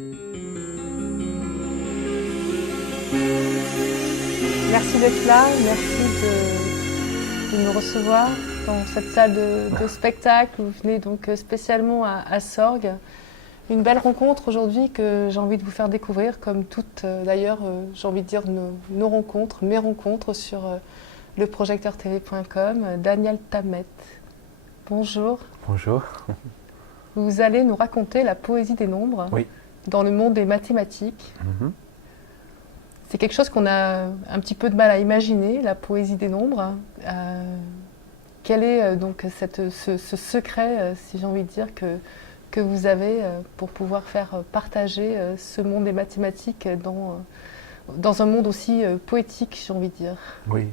Merci d'être là, merci de nous recevoir dans cette salle de spectacle. Vous venez donc spécialement à Sorgues. Une belle rencontre aujourd'hui que j'ai envie de vous faire découvrir, comme toutes d'ailleurs, j'ai envie de dire nos rencontres, mes rencontres sur leprojecteurtv.com. Daniel Tammet, bonjour. Bonjour. Vous allez nous raconter la poésie des nombres dans le monde des mathématiques. C'est quelque chose qu'on a un petit peu de mal à imaginer, la poésie des nombres. Quel est donc ce secret, si j'ai envie de dire, que vous avez pour pouvoir faire partager ce monde des mathématiques dans un monde aussi poétique, j'ai envie de dire? Oui.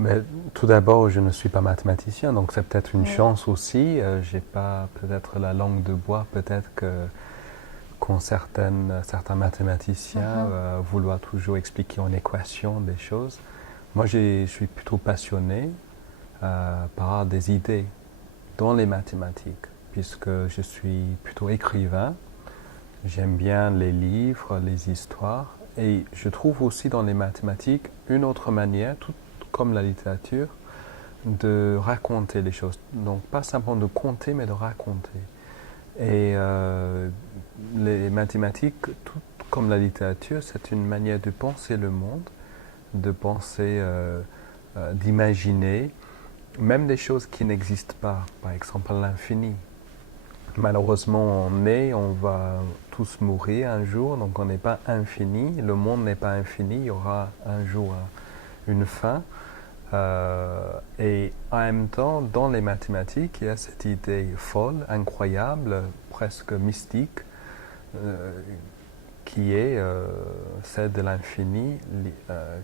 Mais tout d'abord, je ne suis pas mathématicien, donc c'est peut-être une chance aussi. Je n'ai pas peut-être la langue de bois, peut-être qu'ont certains mathématiciens vouloir toujours expliquer en équation des choses. Moi, je suis plutôt passionné par des idées dans les mathématiques, puisque je suis plutôt écrivain. J'aime bien les livres, les histoires, et je trouve aussi dans les mathématiques une autre manière, tout comme la littérature, de raconter les choses. Donc pas simplement de compter, mais de raconter. Et les mathématiques, tout comme la littérature, c'est une manière de penser le monde, de penser, d'imaginer, même des choses qui n'existent pas, par exemple l'infini. Malheureusement, on va tous mourir un jour, donc on n'est pas infini, le monde n'est pas infini, il y aura un jour une fin. Et en même temps, dans les mathématiques, il y a cette idée folle, incroyable, presque mystique, qui est celle de l'infini,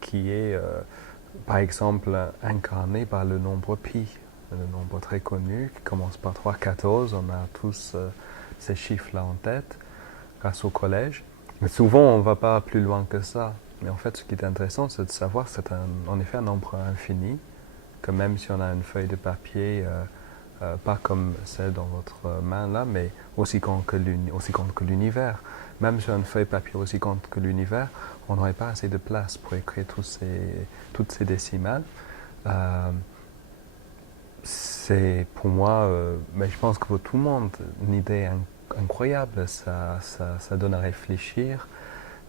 qui est par exemple incarnée par le nombre pi, le nombre très connu qui commence par 3,14. On a tous ces chiffres-là en tête grâce au collège. Mais souvent, on ne va pas plus loin que ça. Mais en fait, ce qui est intéressant, c'est de savoir que c'est en effet un nombre infini, que même si on a une feuille de papier, pas comme celle dans votre main là, mais aussi grande que l'univers. Même sur une feuille de papier aussi grande que l'univers, on n'aurait pas assez de place pour écrire toutes ces décimales. C'est pour moi, mais je pense que pour tout le monde, une idée incroyable, ça donne à réfléchir.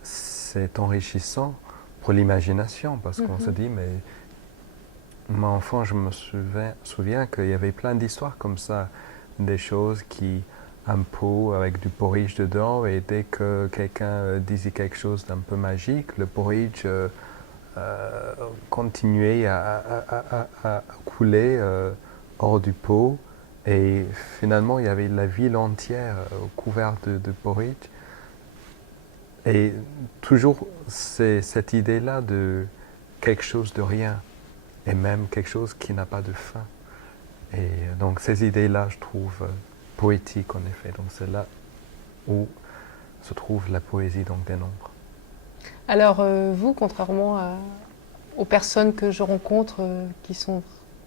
C'est enrichissant pour l'imagination parce qu'on se dit, mais moi enfant, je me souviens qu'il y avait plein d'histoires comme ça, des choses un pot avec du porridge dedans, et dès que quelqu'un disait quelque chose d'un peu magique, le porridge continuait à couler hors du pot, et finalement il y avait la ville entière couverte de porridge. Et toujours, c'est cette idée-là de quelque chose de rien, et même quelque chose qui n'a pas de fin. Et donc ces idées-là, je trouve poétiques en effet. Donc c'est là où se trouve la poésie donc, des nombres. Alors vous, contrairement aux personnes que je rencontre qui sont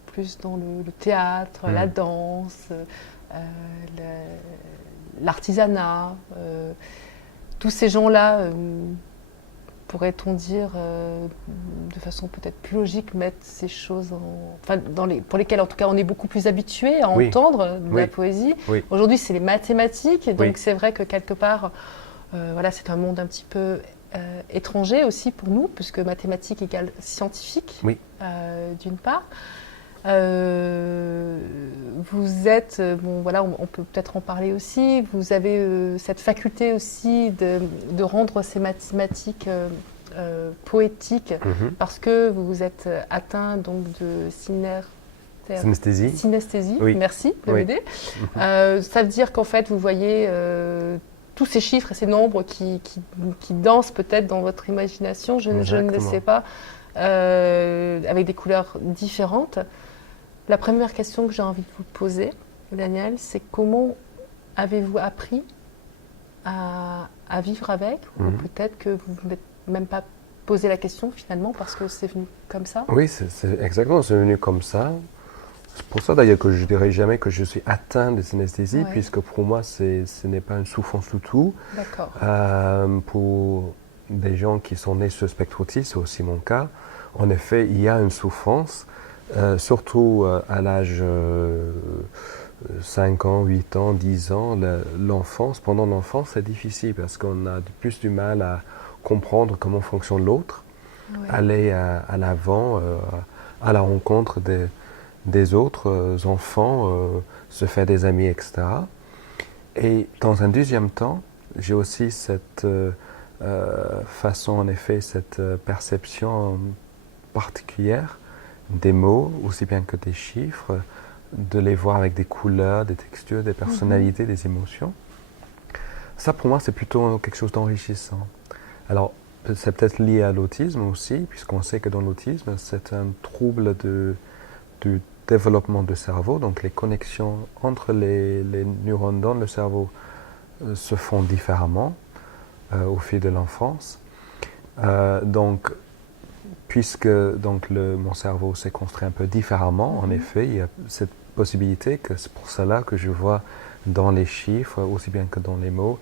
plus dans le théâtre, la danse, l'artisanat, tous ces gens-là, pourrait-on dire, de façon peut-être plus logique, mettre ces choses pour lesquelles en tout cas on est beaucoup plus habitué à entendre de la poésie. Aujourd'hui c'est les mathématiques, donc c'est vrai que quelque part, c'est un monde un petit peu étranger aussi pour nous, puisque mathématiques égale scientifique, d'une part. Vous êtes, on peut peut-être en parler aussi, vous avez cette faculté aussi de rendre ces mathématiques poétiques, parce que vous vous êtes atteint donc de synesthésie, merci de m'aider. Ça veut dire qu'en fait vous voyez tous ces chiffres et ces nombres qui dansent peut-être dans votre imagination, je ne le sais pas, avec des couleurs différentes. La première question que j'ai envie de vous poser, Daniel, c'est comment avez-vous appris à vivre avec, ou peut-être que vous n'êtes même pas posé la question finalement parce que c'est venu comme ça? Oui, c'est exactement, c'est venu comme ça. C'est pour ça d'ailleurs que je ne dirais jamais que je suis atteint de synesthésie, Ouais. puisque pour moi, ce n'est pas une souffrance du tout. D'accord. Pour des gens qui sont nés sur le spectre autiste, c'est aussi mon cas. En effet, il y a une souffrance, surtout à l'âge 5 ans, 8 ans, 10 ans. L'enfance, pendant l'enfance, c'est difficile parce qu'on a plus du mal à comprendre comment fonctionne l'autre, Ouais. aller à l'avant, à la rencontre des autres enfants, se faire des amis, etc. Et dans un deuxième temps, j'ai aussi cette façon, en effet, cette perception particulière des mots, aussi bien que des chiffres, de les voir avec des couleurs, des textures, des personnalités, des émotions. Ça, pour moi, c'est plutôt quelque chose d'enrichissant. Alors, c'est peut-être lié à l'autisme aussi, puisqu'on sait que dans l'autisme, c'est un trouble du développement du cerveau, donc les connexions entre les neurones dans le cerveau se font différemment au fil de l'enfance. Donc, puisque donc mon cerveau s'est construit un peu différemment, en effet, il y a cette possibilité que c'est pour cela que je vois dans les chiffres, aussi bien que dans les mots,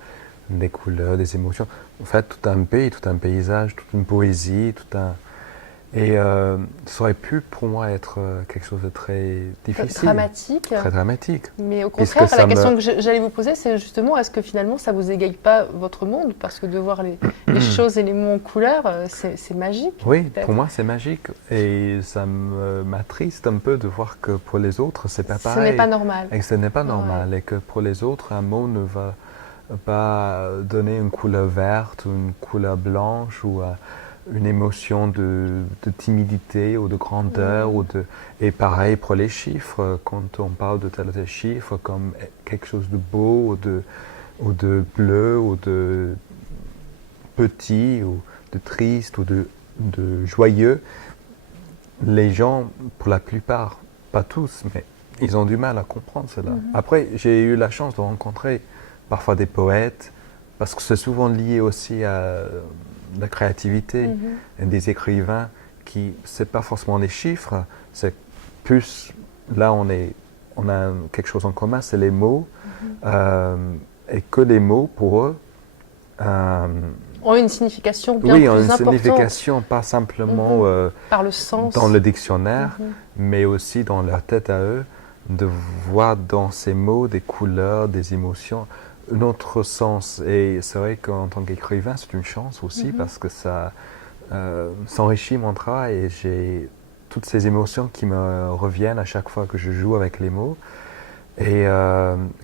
des couleurs, des émotions. En fait, tout un pays, tout un paysage, toute une poésie, tout un... Et ça aurait pu pour moi être quelque chose de très difficile. Dramatique. Très dramatique. Mais au Puisque contraire, ça la me- question que j'allais vous poser, c'est justement, est-ce que finalement, ça vous égaye pas votre monde? Parce que de voir les choses et les mots en couleur, c'est magique. Oui, peut-être. pour moi c'est magique et ça m'attriste un peu de voir que pour les autres c'est pas Ce pareil. n'est pas normal. Et que ce n'est pas normal et que pour les autres un mot ne va pas donner une couleur verte ou une couleur blanche ou une émotion de timidité ou de grandeur. Et pareil pour les chiffres, quand on parle de tel ou tel chiffre comme quelque chose de beau ou de bleu ou de petit ou de triste ou de joyeux, les gens, pour la plupart, pas tous, mais ils ont du mal à comprendre cela. Après, j'ai eu la chance de rencontrer parfois des poètes, parce que c'est souvent lié aussi à la créativité, et des écrivains qui, c'est pas forcément les chiffres, c'est plus, là on a quelque chose en commun, c'est les mots, et que les mots, pour eux, Ont une signification bien oui, plus ont une importante signification, pas simplement par le sens. dans le dictionnaire, mais aussi dans leur tête à eux, de voir dans ces mots des couleurs, des émotions, un autre sens. Et c'est vrai qu'en tant qu'écrivain, c'est une chance aussi parce que ça s'enrichit mon travail et j'ai toutes ces émotions qui me reviennent à chaque fois que je joue avec les mots et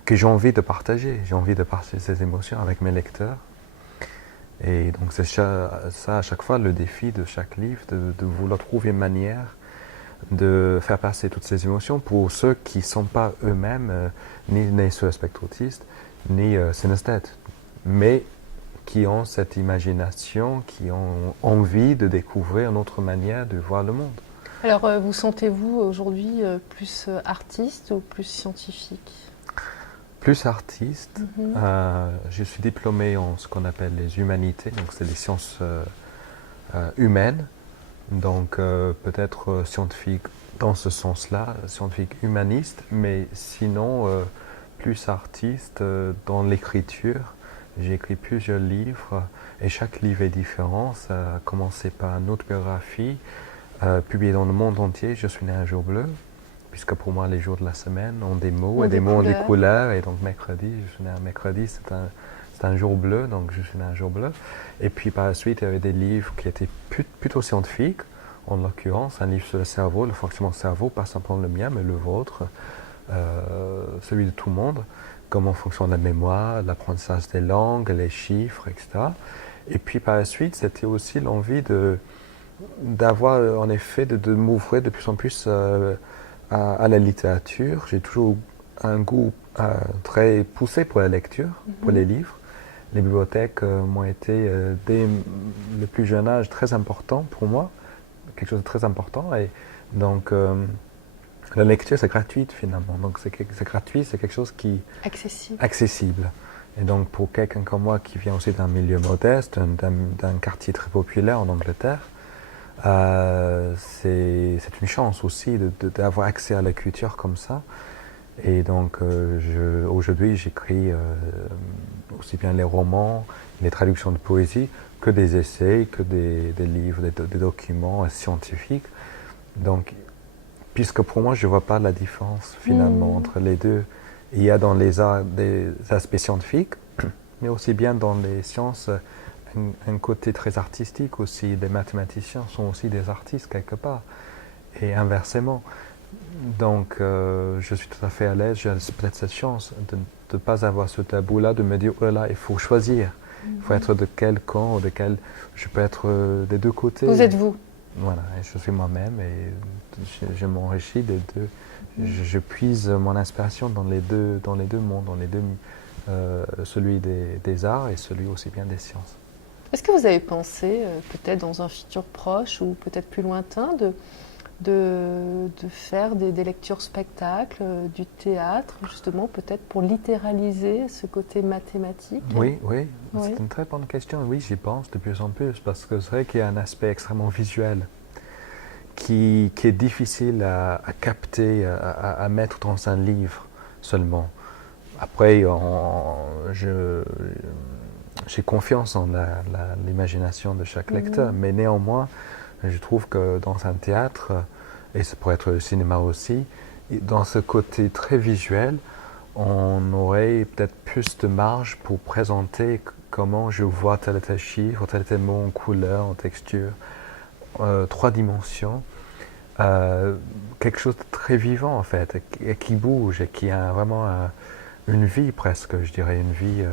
que j'ai envie de partager. J'ai envie de partager ces émotions avec mes lecteurs. Et donc c'est ça à chaque fois le défi de chaque livre, de vouloir trouver une manière de faire passer toutes ces émotions pour ceux qui ne sont pas eux-mêmes ni nés sur le spectre autiste, ni synesthètes, mais qui ont cette imagination, qui ont envie de découvrir une autre manière de voir le monde. Alors, vous sentez-vous aujourd'hui plus artiste ou plus scientifique? Plus artiste, je suis diplômé en ce qu'on appelle les humanités, donc c'est les sciences humaines, donc peut-être scientifique dans ce sens-là, scientifique humaniste, mais sinon plus artiste dans l'écriture. J'ai écrit plusieurs livres et chaque livre est différent. Ça a commencé par une autobiographie publiée dans le monde entier. Je suis né un jour bleu, puisque pour moi les jours de la semaine ont des mots et des mots ont des couleurs. Et donc mercredi, je suis né un mercredi, c'est un jour bleu, donc je suis né un jour bleu. Et puis par la suite, il y avait des livres qui étaient plutôt scientifiques, en l'occurrence un livre sur le cerveau, le fonctionnement du cerveau, pas simplement le mien, mais le vôtre, celui de tout le monde. Comment fonctionne la mémoire, l'apprentissage des langues, les chiffres, etc. Et puis par la suite, c'était aussi l'envie d'avoir en effet de m'ouvrir de plus en plus à la littérature. J'ai toujours un goût très poussé pour la lecture, pour les livres. Les bibliothèques m'ont été dès le plus jeune âge très important pour moi, quelque chose de très important. Et donc la lecture, c'est gratuite finalement. Donc c'est gratuit, c'est quelque chose qui accessible. Accessible. Et donc pour quelqu'un comme moi qui vient aussi d'un milieu modeste, d'un quartier très populaire en Angleterre, C'est une chance aussi d'avoir accès à la culture comme ça. Et donc aujourd'hui j'écris aussi bien les romans, les traductions de poésie, que des essais, que des livres, des documents scientifiques. Donc, puisque pour moi je ne vois pas la différence finalement entre les deux. Il y a dans les arts des aspects scientifiques, mais aussi bien dans les sciences un côté très artistique aussi. Les mathématiciens sont aussi des artistes quelque part, et inversement. Donc je suis tout à fait à l'aise, j'ai peut-être cette chance de ne pas avoir ce tabou-là, de me dire, oh là, il faut choisir, il faut être de quel camp, de quel... Je peux être des deux côtés. Vous êtes vous. Voilà, et je suis moi-même et je m'enrichis des deux. Je puise mon inspiration dans les deux mondes, dans les deux, celui des arts et celui aussi bien des sciences. Est-ce que vous avez pensé, peut-être dans un futur proche ou peut-être plus lointain, de faire des lectures spectacles, du théâtre, justement, peut-être pour littéraliser ce côté mathématique? Oui, c'est une très bonne question. Oui, j'y pense de plus en plus parce que c'est vrai qu'il y a un aspect extrêmement visuel qui est difficile à capter, à mettre dans un livre seulement. Après, j'ai confiance en l'imagination de chaque lecteur, mais néanmoins, je trouve que dans un théâtre, et ça pourrait être le cinéma aussi, dans ce côté très visuel, on aurait peut-être plus de marge pour présenter comment je vois tel et tel chiffre, tel et tel mot en couleur, en texture, 3 dimensions. Quelque chose de très vivant en fait, et qui bouge et qui a vraiment une vie presque, je dirais, une vie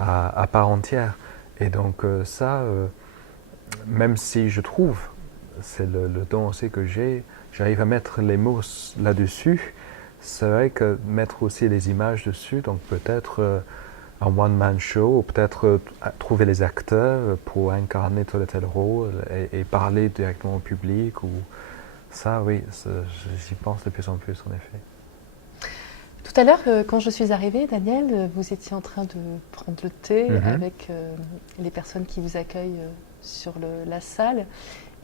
à part entière. Et donc ça, même si je trouve, c'est le don aussi que j'arrive à mettre les mots là-dessus, c'est vrai que mettre aussi les images dessus, donc peut-être un one-man show, ou peut-être trouver les acteurs pour incarner tel et tel rôle et parler directement au public, ou ça, oui, j'y pense de plus en plus en effet. Tout à l'heure, quand je suis arrivée, Daniel, vous étiez en train de prendre le thé avec les personnes qui vous accueillent sur la salle.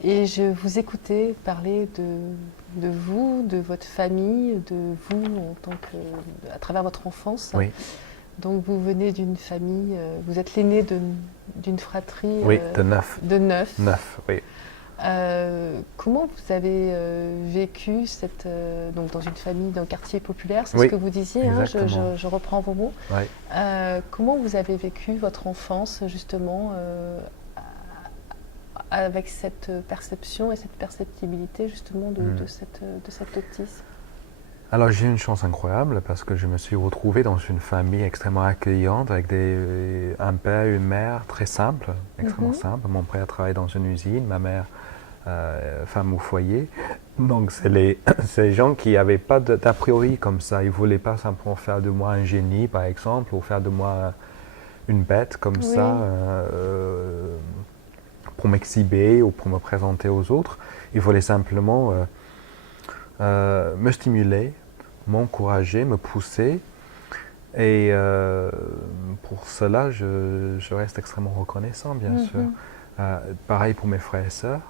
Et je vous écoutais parler de vous, de votre famille, de vous en tant que, à travers votre enfance. Oui. Donc vous venez d'une famille, vous êtes l'aîné d'une fratrie oui, de 9. De 9. 9, oui. Comment vous avez vécu donc dans une famille d'un quartier populaire, c'est oui, ce que vous disiez, hein, je reprends vos mots. Oui. Comment vous avez vécu votre enfance justement avec cette perception et cette perceptibilité justement de cet autisme? Alors j'ai eu une chance incroyable parce que je me suis retrouvé dans une famille extrêmement accueillante avec un père et une mère très simples, extrêmement simples. Mon père travaillait dans une usine, ma mère femme au foyer. Donc c'est les gens qui n'avaient pas d'a priori comme ça. Ils ne voulaient pas simplement faire de moi un génie par exemple ou faire de moi une bête comme ça pour m'exhiber ou pour me présenter aux autres. Ils voulaient simplement me stimuler, m'encourager, me pousser. Et pour cela, je reste extrêmement reconnaissant, bien sûr. Pareil pour mes frères et sœurs.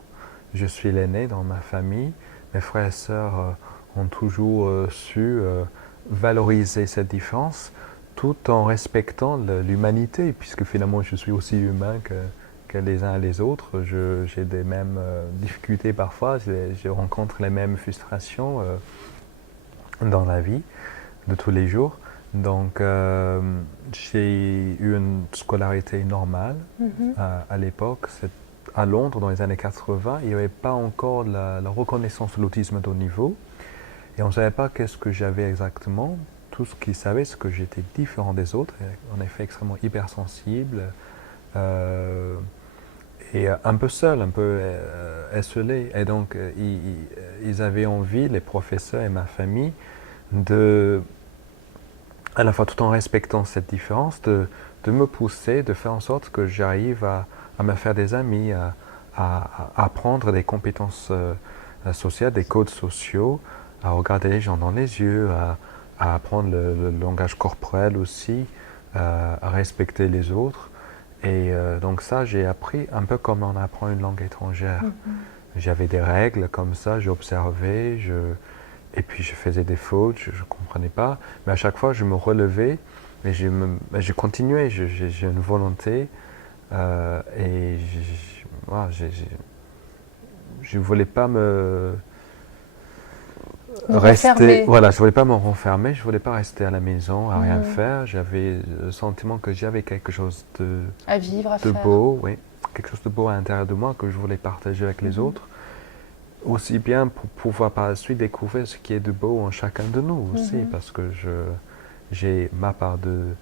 Je suis l'aîné dans ma famille. Mes frères et sœurs ont toujours su valoriser cette différence tout en respectant l'humanité, puisque finalement je suis aussi humain que les uns et les autres. J'ai des mêmes difficultés parfois, je rencontre les mêmes frustrations dans la vie de tous les jours. Donc j'ai eu une scolarité normale à l'époque. À Londres, dans les années 80, il n'y avait pas encore la reconnaissance de l'autisme de haut niveau. Et on ne savait pas qu'est-ce que j'avais exactement. Tout ce qu'ils savaient, c'est que j'étais différent des autres, en effet extrêmement hypersensible, et un peu seul, un peu esselé. Et donc, ils avaient envie, les professeurs et ma famille, à la fois tout en respectant cette différence, de me pousser, de faire en sorte que j'arrive à me faire des amis, à apprendre des compétences sociales, des codes sociaux, à regarder les gens dans les yeux, à apprendre le langage corporel aussi, à respecter les autres. Et donc ça, j'ai appris un peu comme on apprend une langue étrangère. J'avais des règles comme ça, j'observais, et puis je faisais des fautes, je ne comprenais pas. Mais à chaque fois, je me relevais et je continuais, j'ai une volonté. Et voilà, je ne voulais pas me Vous rester, refermez. voilà, je voulais pas me renfermer, je voulais pas rester à la maison à rien Mhm. faire. J'avais le sentiment que j'avais quelque chose À vivre, à de faire. beau, oui, quelque chose de beau à l'intérieur de moi que je voulais partager avec les Mhm. autres, aussi bien pour pouvoir par la suite découvrir ce qui est de beau en chacun de nous aussi, Mhm. parce que j'ai ma part de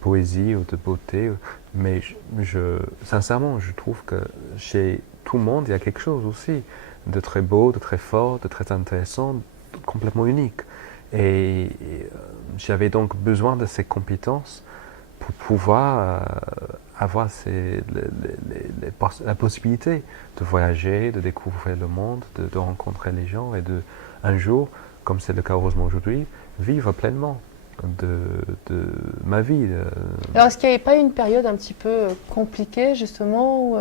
poésie ou de beauté, mais sincèrement, je trouve que chez tout le monde, il y a quelque chose aussi de très beau, de très fort, de très intéressant, complètement unique. Et j'avais donc besoin de ces compétences pour pouvoir avoir la possibilité de voyager, de découvrir le monde, de rencontrer les gens et de, un jour, comme c'est le cas heureusement aujourd'hui, vivre pleinement de, de ma vie. Alors, est-ce qu'il n'y avait pas une période un petit peu compliquée, justement,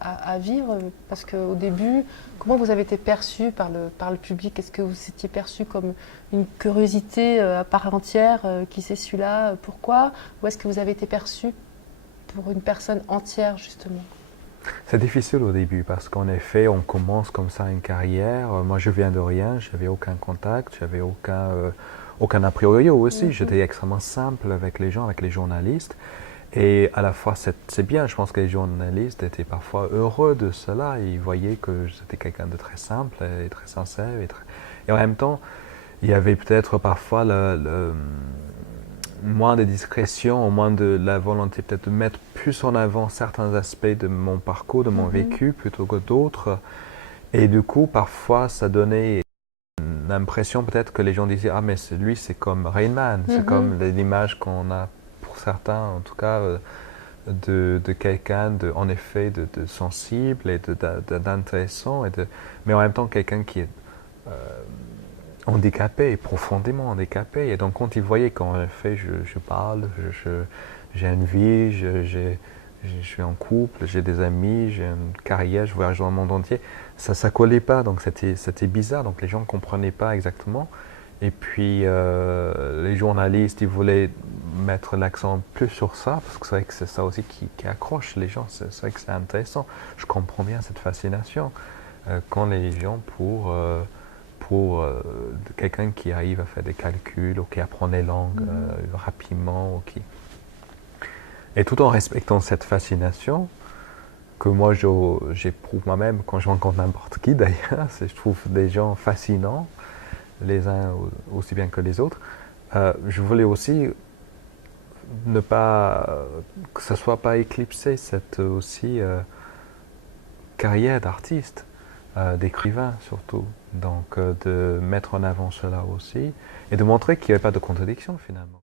à vivre? Parce qu'au début, comment vous avez été perçu par le public? Est-ce que vous étiez perçu comme une curiosité à part entière? Qui c'est celui-là? Pourquoi? Ou est-ce que vous avez été perçu pour une personne entière, justement? C'est difficile au début parce qu'en effet, on commence comme ça une carrière. Moi, je viens de rien, j'avais aucun contact, j'avais aucun a priori aussi. Mhm. J'étais extrêmement simple avec les gens, avec les journalistes. Et à la fois, c'est bien, je pense que les journalistes étaient parfois heureux de cela. Ils voyaient que j'étais quelqu'un de très simple et très sincère. Et en même temps, il y avait peut-être parfois moins de discrétion, moins de la volonté peut-être de mettre plus en avant certains aspects de mon parcours, de mon Mhm. vécu, plutôt que d'autres. Et du coup, parfois, ça donnait l'impression peut-être que les gens disaient ah mais lui c'est comme Rain Man, c'est Mhm. comme l'image qu'on a pour certains en tout cas de quelqu'un en effet de sensible et d'intéressant mais en même temps quelqu'un qui est euh, handicapé, profondément handicapé. Et donc quand il voyait qu'en effet je parle, j'ai une vie, je suis en couple, j'ai des amis, j'ai une carrière, je voyage dans le monde entier, ça collait pas, donc c'était bizarre, donc les gens ne comprenaient pas exactement. Et puis les journalistes, ils voulaient mettre l'accent plus sur ça, parce que c'est vrai que c'est ça aussi qui accroche les gens, c'est vrai que c'est intéressant. Je comprends bien cette fascination quand les gens pour quelqu'un qui arrive à faire des calculs ou qui apprend les langues Mhm. rapidement et tout en respectant cette fascination que moi j'éprouve moi-même quand je rencontre n'importe qui d'ailleurs, je trouve des gens fascinants les uns aussi bien que les autres. Je voulais aussi ne pas que ça soit pas éclipsé cette aussi carrière d'artiste, d'écrivain surtout. Donc de mettre en avant cela aussi et de montrer qu'il n'y avait pas de contradiction finalement.